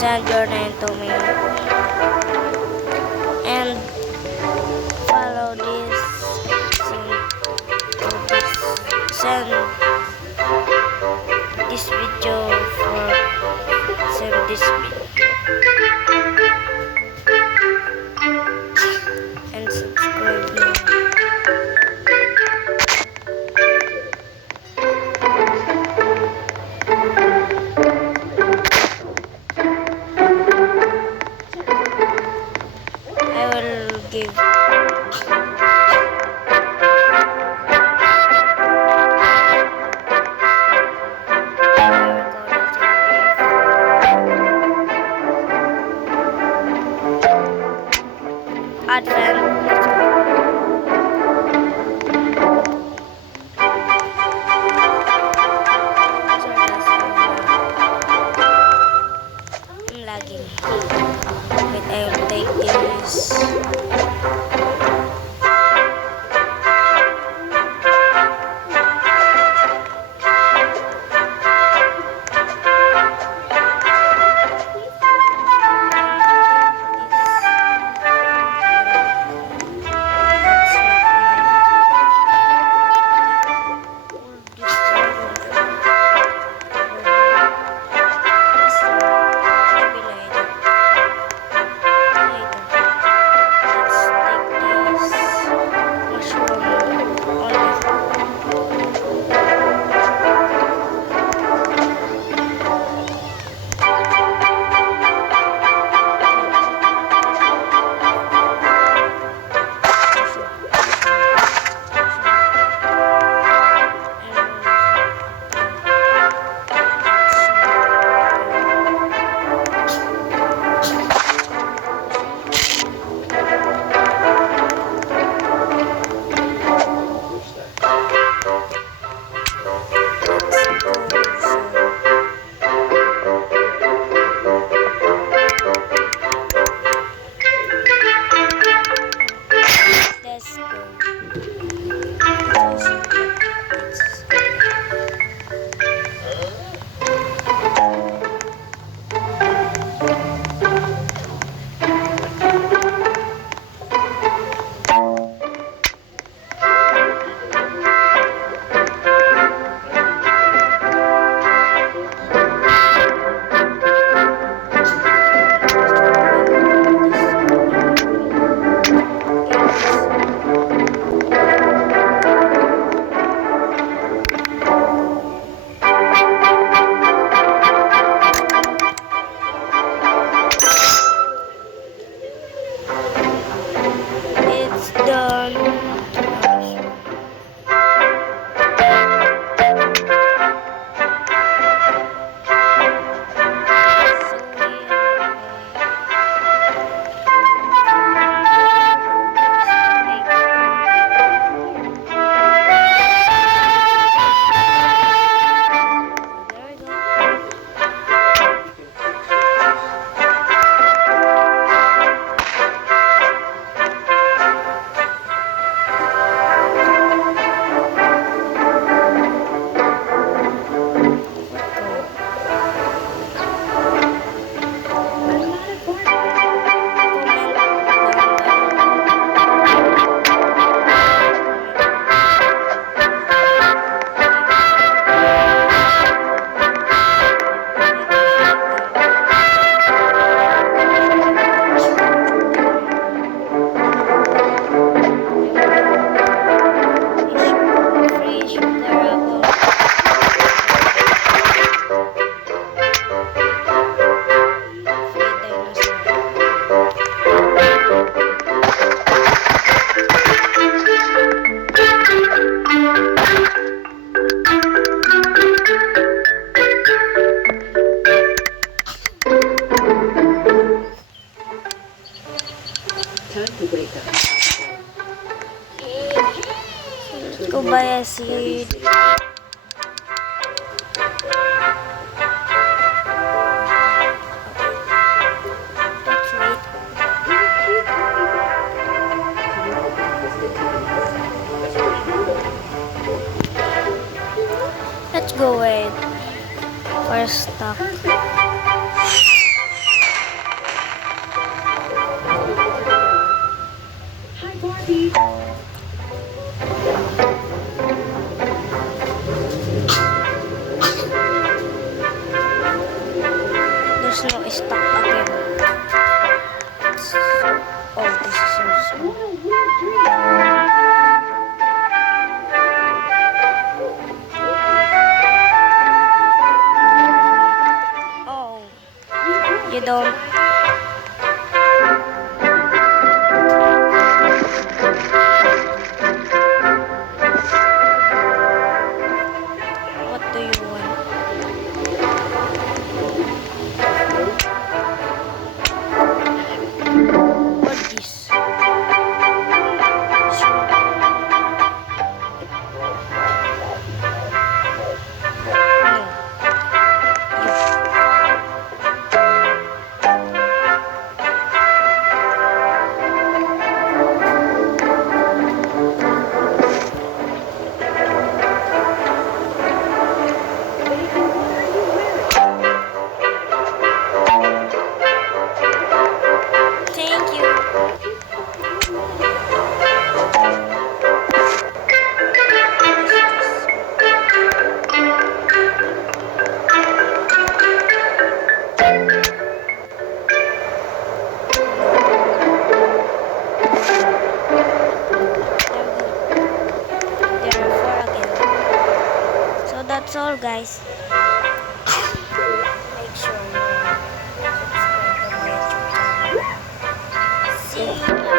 send your name to me and follow this send this video for send this video and subscribe now. I will give Advent. Let's go. I'm lagging. Wait, I will take this. It's done. Go buy a seed. Let's wait. Let's go wait for stock. There's no stock again. Oh, this is so Oh, you don't. What do you want? What this? Sure. Thank you. There are four again. So that's all, guys. Make sure you subscribe to my YouTube channel. See you.